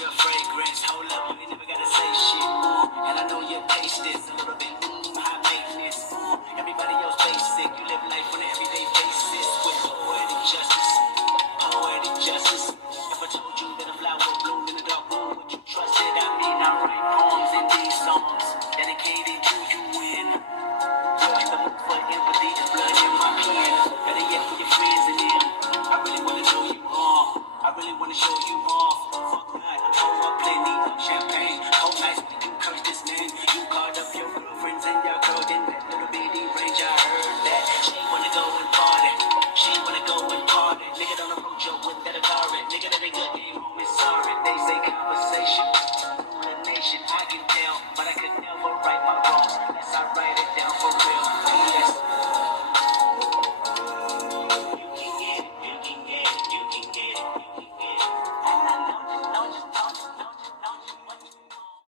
your fragrance. Hold up, you ain't never gotta say shit. And I know your taste is a little bit